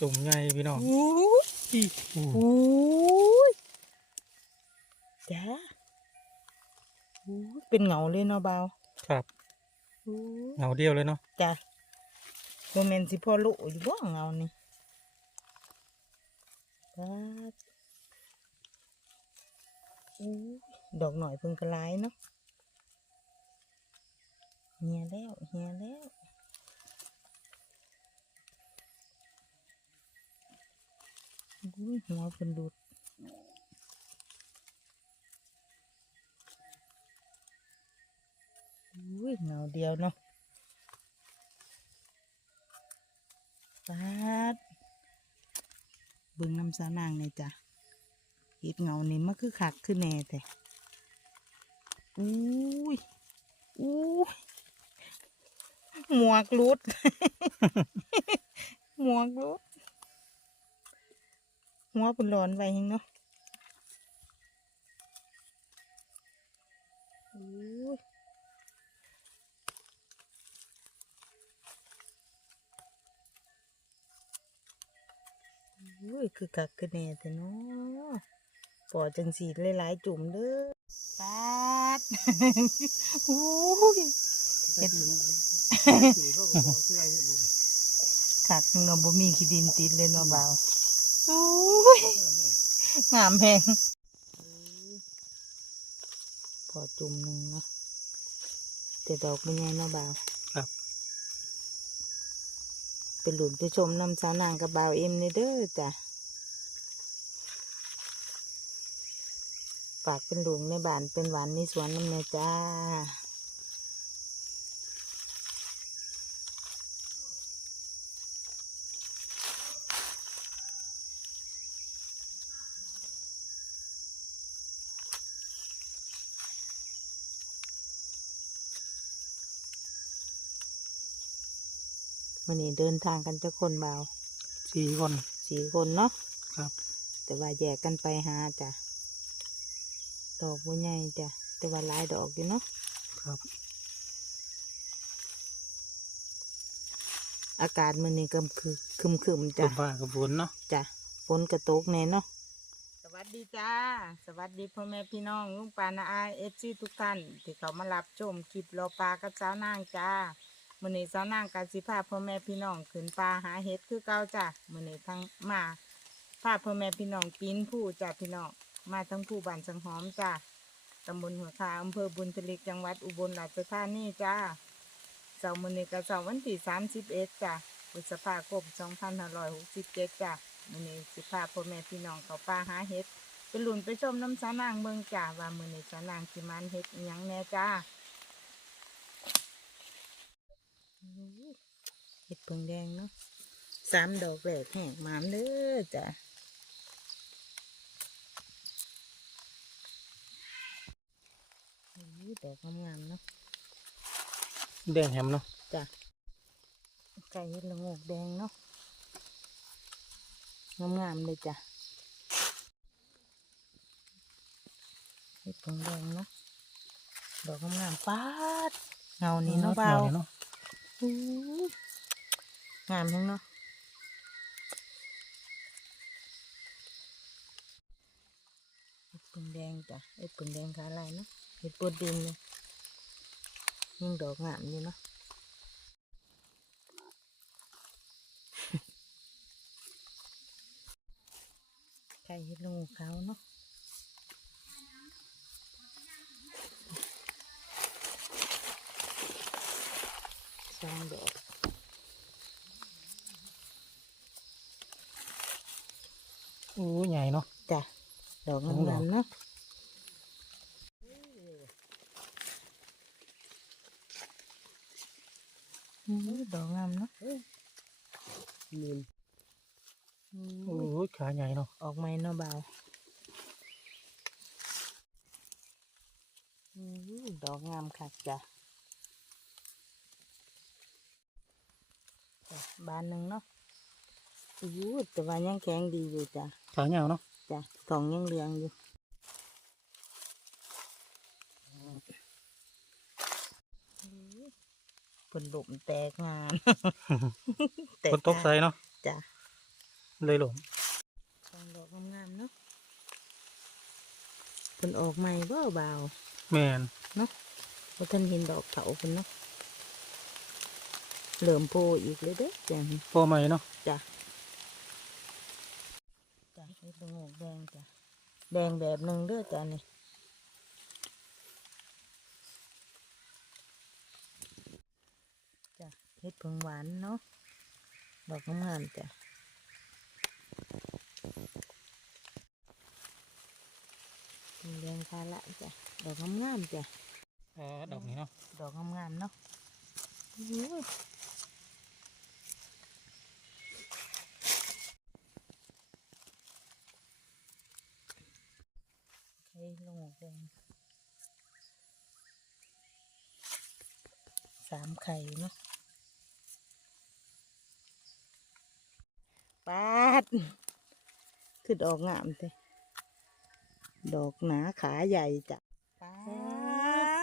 ตุ่มใหญ่พี่น้องอู้อีอู้อู้ยจ้าอู้ยเป็นเหงาเลยเนาะเบาครับอู้ยเหงาเดียวเลยเนาะจ้ะโมเมนสิพอลุอยู่บ่เงานี่ป๊าดอู้ยดอกหน่อยเพิ่งกระลายเนาะเหียแล้วเหียแล้ว อุ้ยหัวเพิ่นดูดอุ้ยเงาเดียวเนาะปาดเบิ่งน้ำสานางเลยจ้ะเห็ดเงานี่มันคือขักคือแน่แต่อุ้ยอุ้ยหมวกรุด หมวกรุด หัวเป็นร้อนไว้เฮงเนาะอุ้ยอุ้ยคือกักคือแน่แต่เนาะปอจังสีหลายๆจุ่มเด้อปาดอุ้ยเฮ็ดขักเนาะบ่มีขี้ดินติดเลยเนาะบ่าว อุ้ยงามแพงพอจุ่มหนึ่งเนาะแต่ดอกไม่ใหญ่เนาะบ่าวครับ เป็นหลุนไปชมน้ำสาวนางกับบ่าวเอ็มนี่เด้อจ้ะฝากเป็นหลุนในบ้านเป็นหวานในสวนน้ำเนยจ้า วันนี้เดินทางกันจะคนบ่าวสี่คนสี่คนเนาะครับ แต่ว่าแยกกันไปหาจ้ะดอกบัวใหญ่จ้ะแต่ว่าหลายดอกอยู่เนาะครับ อากาศมันนี่ก็คือคึมคึมๆจ้ะจ้ะฟ้ากับฝนเนาะจ้ะฝนกระตกแน่เนาะสวัสดีจ้า สวัสดีพ่อแม่พี่น้องลุงปานาอาเอฟซีทุกท่านที่เขามารับชมคลิปรอปลากับสาวนางจ้า มื้อนี้สาวนางกาสิพาพ่อแม่พี่น้องขึ้นปลาหาเห็ดคือเก่าจ้ะมื้อนี้ทั้งมาพาพ่อแม่พี่น้องปีนผู้จ้ะพี่น้องมาทั้งผู้บ้านสังหอมจ้ะตำบลหัวคาอำเภอบุญทลิกจังหวัดอุบลราชธานีจ้าเสาร์มื้อนี้ก็เสาร์วันที่31จ้ะพฤษภาคม2567จ้ะมื้อนี้สิพาพ่อแม่พี่น้องเขาป่าหาเห็ดไปหลุนไปชมน้ำสานางเมืองจ้าว่ามื้อนี้สานางสิมันเฮ็ดอิหยังแน่จ้า เห็ดเพิงแดงเนาะสามดอกแรกแหกหมามเด้อจ้ะอุ้ยดอกงามๆเนาะแดงแฮมเนาะจ้ะไก่เห็ดละโงกแดงเนาะงามๆเลยจ้ะเห็ดผงแดงเนาะดอกงามๆปาดเงานี้เนาะเบาเนาะอู้ย งามทั้งเนาะเห็ดผงแดงจ้ะเห็ดผงแดงขาลายเนาะเห็ดปวดดินเลยยังดอกงามอยู่เนาะไก่เห็ดลงูขาเนาะ สองดอกอู้ใหญ่เนาะจ้ะดอกสองดอกงามๆเนาะอืมดอกงามเนาะยืนอืมอู้ขาใหญ่เนาะออกไหมเนาะเบาอืมดอกงามค่ะจ้ะจ้ะบานหนึ่งเนาะอู้แต่ว่ายังแข็งดีอยู่จ้ะขาเหงาเนาะจ้ะทองยังเหลืองอยู่เป็นหลุมแตกงานแตฝนตกใส่เนาะจ้ะเลยหลมสองดอกงามๆเนาะเพิ่นออกใหม่เบาเบาแมนๆเนาะบ่ทันเห็นดอกเถาเพิ่นเนาะ เหลื่อมโพอีกเลยเด้อจ้ะพอไหมเนาะจ้ะจ้ะเฮ็ดเป็นโงกแดงจ้ะแดงแบบหนึงเด้อจ้ะนี่จ้ะเฮ็ดเพิ่งหวานเนาะดอกงามๆจ้ะเพิ่งแดงคาละจ้ะดอกงามๆจ้ะอ๋อดอกนี้เนาะดอกงามๆเนาะโอ้ยไข่ ลงออกแดงสามไข่เนาะปาด คือดอกงามเลยดอกหนาขาใหญ่จ้ะปา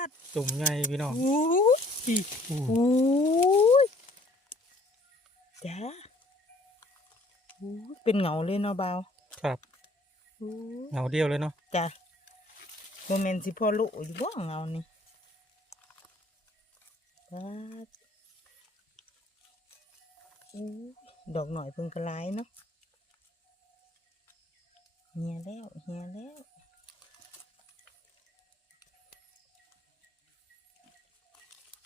ดตุ่มใหญ่พี่น้องโอ้ยอีอู้โอ้ยจ้าโอ้ยเป็นเหงาเลยเนาะเบาครับโอ้ยเงาเดียวเลยเนาะจ้า โมเมนต์สิพ่อลุอยู่บ้างเงานี่จ้าโอ้ยดอกหน่อยเพิ่งกระไรเนาะเฮียแล้วเฮียแล้ว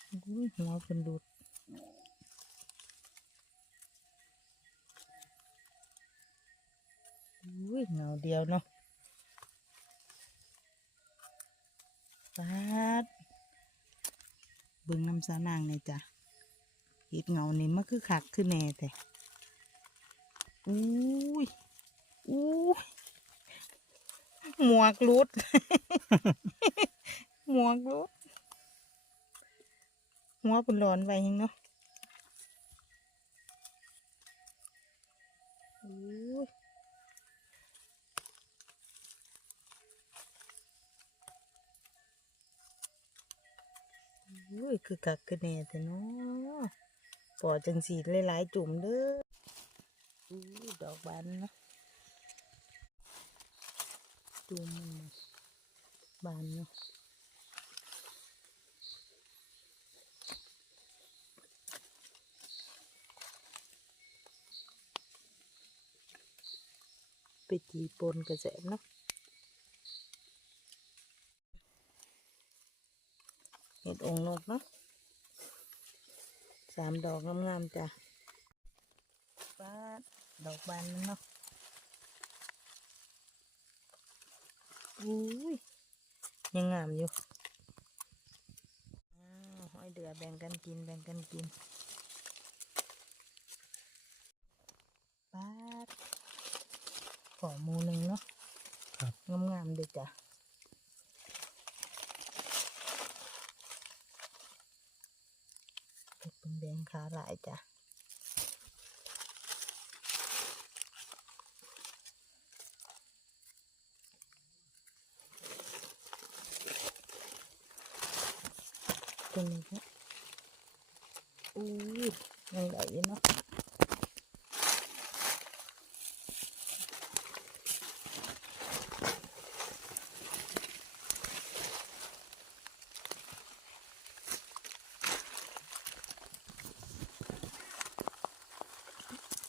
โอ้ยหัวเพิ่นดูดอุ้ยเงาเดียวเนาะ บึงน้ำสานางเลยจ้ะเห็ดเงานี่มันคือขักคือแน่แต่อุ้ยอุ้ยหมวกรุดหมวกรุดหัวเป็นร้อนไว้เองเนาะ คือกักกันแน่แต่เนาะปอจังสีหลายๆจุ่มเด้ออดอกบานเนาะจุ่มบานเนาะไปจีปนกระแสเนาะเห็ดองนกเนาะ สามดอกงามๆจ้ะป้าดดอกบานมันเนาะอุ้ยยังงามอยู่อ้าวห้อยเดือแบ่งกันกินแบ่งกันกินป้าดขอหมูหนึ่งเนาะครับงามๆเลยจ้ะ เห็ดเป็น แดงขาหลายจ้ะตัวนี้ก็อู้ยยังไหลอยู่เนาะ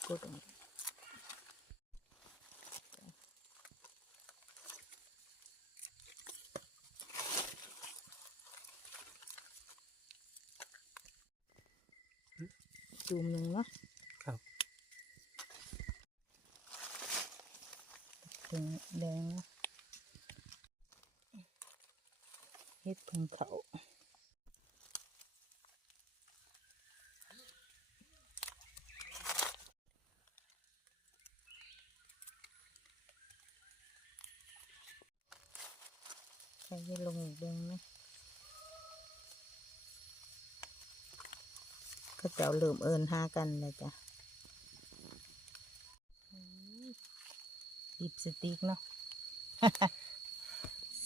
กดลงจุ่มหนึ่งเนาะ ครับ ถึงแดงเนาะเฮ็ดเพิ่งเขา ใส่ให้ลงอีกแดงเนาะก็เจ้าเริ่มเอินหากันเลยจ้ะลิปสติกเนาะ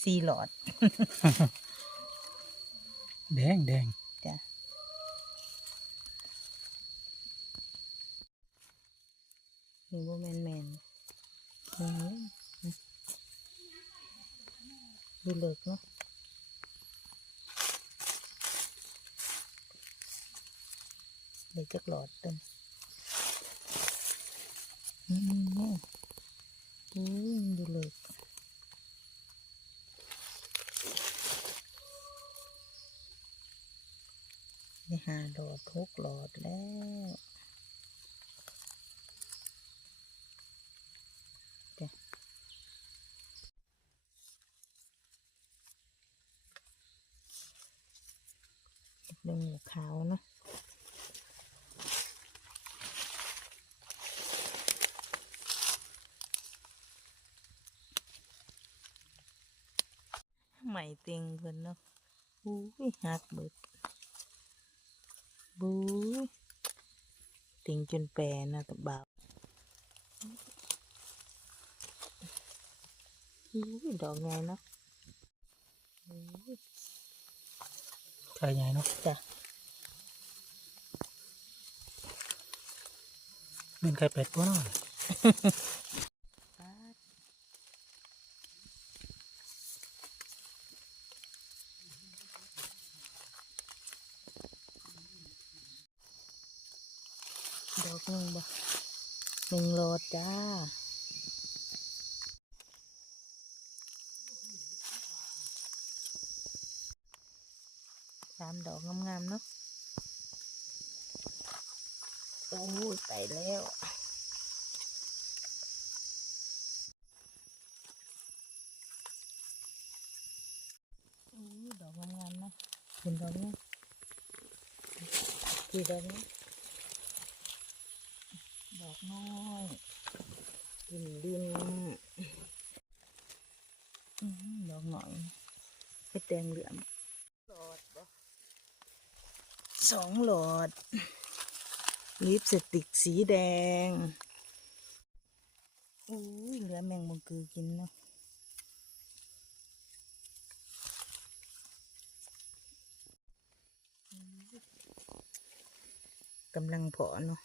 ซีหลอด แดงแดงจ้ะ นี่บ่แมนแมนอืมดู เลิกเนาะเลยจักหลอดเต็มอืมเนี่อืมดูเลิกได้หาหลอดหกหลอดแล้วจ้ะเรื่อง ขาวเนาะใหม่เต็งเพิ่นเนาะอุ้ยหักเบิดบู๊ยติงจนแปรนะตะบ่าวอุ้ยดอกไงเนาะอุ้ยใช่ใหญ่เนาะจ้ะ เป็นไข่เป็ดตัวน้อยดอกหนึ่งบ่หนึ่งโลจ้าสามดอกงามๆเนาะ โอ้ยไปแล้วโอ้ยดอกงามๆเนาะเห็นดอกนี้กี่ดอกนี้ดอกน้อยดินดินอื้อหือดอกหน่อยเป็นแดงเหลืองหลอดบ่สองหลอด ลิปสติกสีแดงอุ้ยเหลือแมงมุมกือกินเนาะกำลังเพาะเนาะ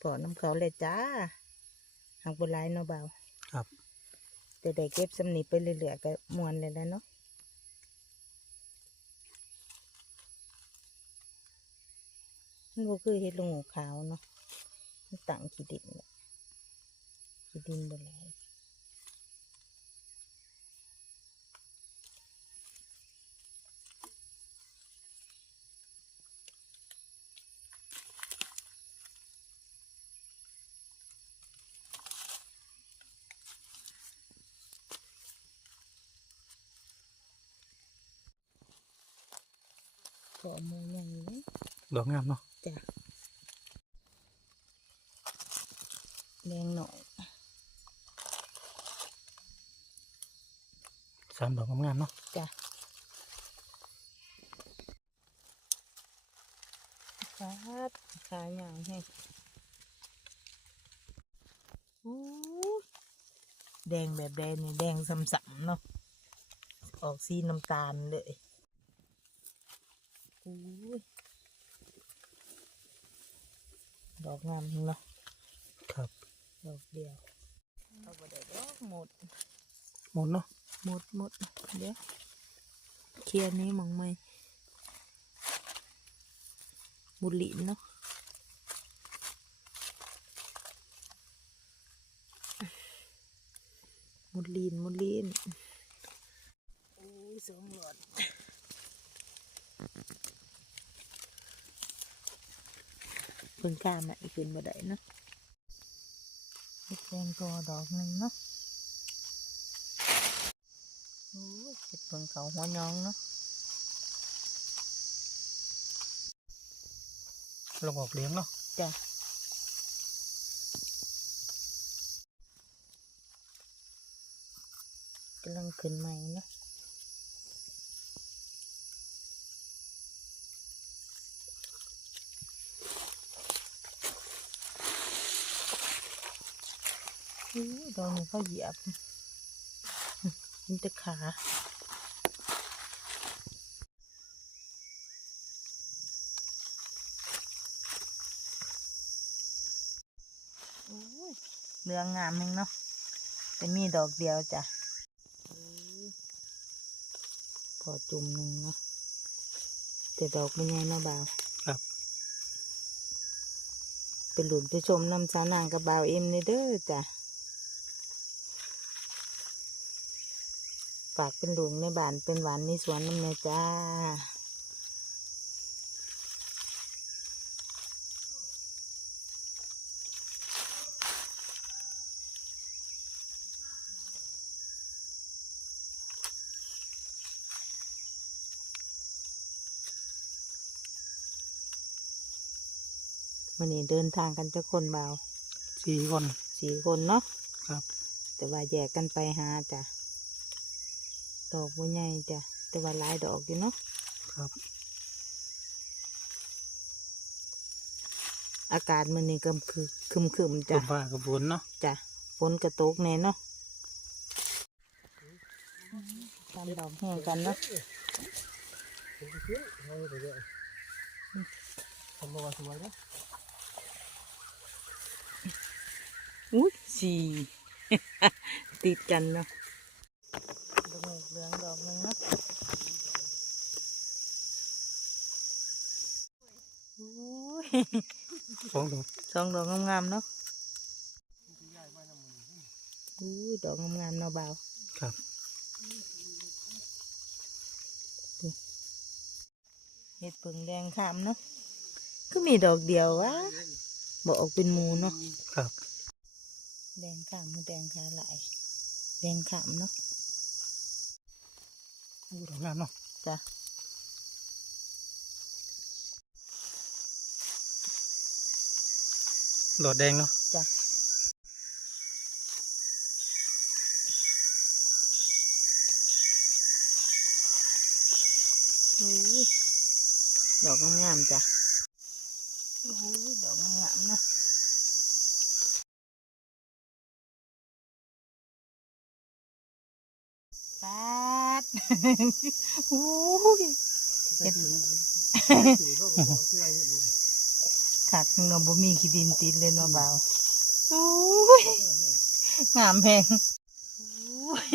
พอน้ำเขาเลยจ้าหางบนไลายเนาะเบา ครับ แต่ได้เก็บสำนีไปเรื่อยๆก็มวนเลยแหล้วเนาะ มันก็คือเห็ดลงหัวขาวเนาะมันต่างขี้ดินแหละขี้ดินบนไลายพอมองงนี้ดอกงามเนาะ จ้ะแดงหน่อยสามดอกงามๆเนาะจ้ะครับขาหยางให้อู้ยแดงแบบแดงนี่แดงซ้ำๆเนาะออกสีน้ำตาลเลยอู้ย ดอกงามจริงเนาะครับดอกเดียวเอาไปได้ดอกหมดหมดเนาะหมดหมดเดี๋ยวเคลียร์นี้มองไหมบุหรี่เนาะมุดลีนมุดลีนโอ้ยสองหลอด เพิ่งกล้ามาอีกขึ้นมาได้เนาะเฮ็ดแดงกอดอกหนึ่งเนาะโอ้ยเห็ดเพิ่งเขาหัวยองเนาะลงออกเลี้ยงเนาะจ้ะกำลังขึ้นใหม่เนาะ ดอกนี้เขาเหยียบมันจะขาเรื่องงามแม่งเนาะแต่มีดอกเดียวจ้ะพอจุ่มหนึ่งเนาะแต่ดอกไม่ใหญ่เนาะบ่าวครับ เป็นหลุมไปชมน้ำสาวนางกับบ่าวเอ็มเลยเด้อจ้ะ ฝากเป็นหลุมในบ้านเป็นหวานในสวนน้ำเนยจ้าวันนี้เดินทางกันเจ้าคนเบาวสี่คนสี่คนเนาะครับ แต่ว่าแยกกันไปหาจ้ะ ดอกบัวใหญ่จ้ะแต่ว่าหลายดอกอยู่เนาะครับ อากาศมันนี่ก็คือคึมคึมๆกัจ้ะบฟ้ากับฝนเนาะจ้ะฝนกระตกแน่เนาะตามดอกแห้งกันเนาะทำมาสวยนะอุ้ยสี่ ติดกันเนาะดอก เหลืองดอกหนึงเนาะอุ้ยสองดอกสองดอกงามๆเนาะอุ้ยดอกงามๆเนาะเบาครับเห็ดผึ่งแดงขามเนาะก็มีดอกเดียววะบอกออกเป็นหมูเนาะครับ แดงขามมือแดงขาหลายแดงขามเนาะ อู้ดอกงามเนาะจ้ะดอกแดงเนาะจ้ะอุ้ยดอกงามๆจ้ะอุ้ยดอกงามๆเนาะ ปัด โอ้ยเห็ดขักเนาะบ่มีขี้ดินติดเลยเนาะเบาโอ้ยงามแพงโอ้ย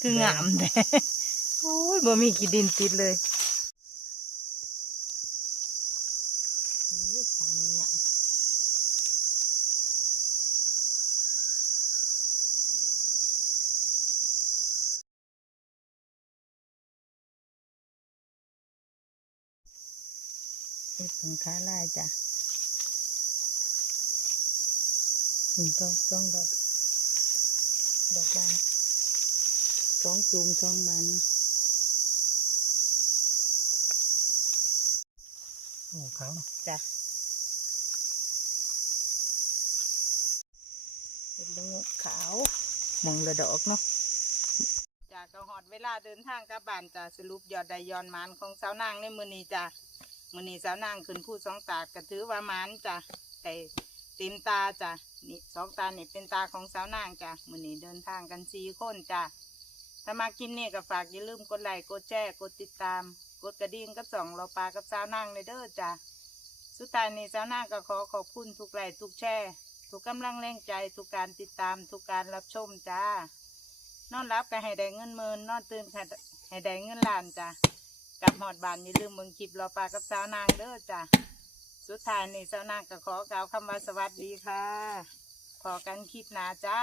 คืองามแท้โอ้ยบ่มีขี้ดินติดเลยโอ้ยขายมันยัง เห็ดผงค้าลายจ้ะหนึ่งดอกสองดอก ดอกบานสองจูมสองบานนะโอ้ขาวเนาะจ้ะเป็นละงกขาวมองละดอกเนาะจากก็หอดเวลาเดินทางกลับบ้านจ้ะสรุปยอดใดยอนหมานของสาวนางในมือนี้จ้ะ มือนี้สาวนางขึ้นผู้สองตากระถือว่ามานจ้ะแต่เต็มตาจ้ะนี่สองตาเนี่ยเป็นตาของสาวนางจ้ะมือนี้เดินทางกันสี่คนจ้ะถ้ามาคลิปนี้ก็ฝากอย่าลืมกดไลค์กดแชร์กดติดตาม กดกระดิ่งกับสองเราปลากับสาวนางในเด้อจ้ะสุดท้ายนี้สาวนาก็ขอขอบคุณทุกไลค์ทุกแชร์ทุกกำลังแรงใจทุกการติดตามทุกการรับชมจ้านอนรับก็ให้ได้เงินหมื่นนอนตื่นให้ได้เงินล้านจ้ะ กลับหอดบานอย่าลืมเมืองคลิปรอปลากับสาวนางเด้อจ้ะสุดท้ายนี่สาวนางก็ขอกล่าวคำว่าสวัสดีค่ะพอกันคลิปหนาจ้า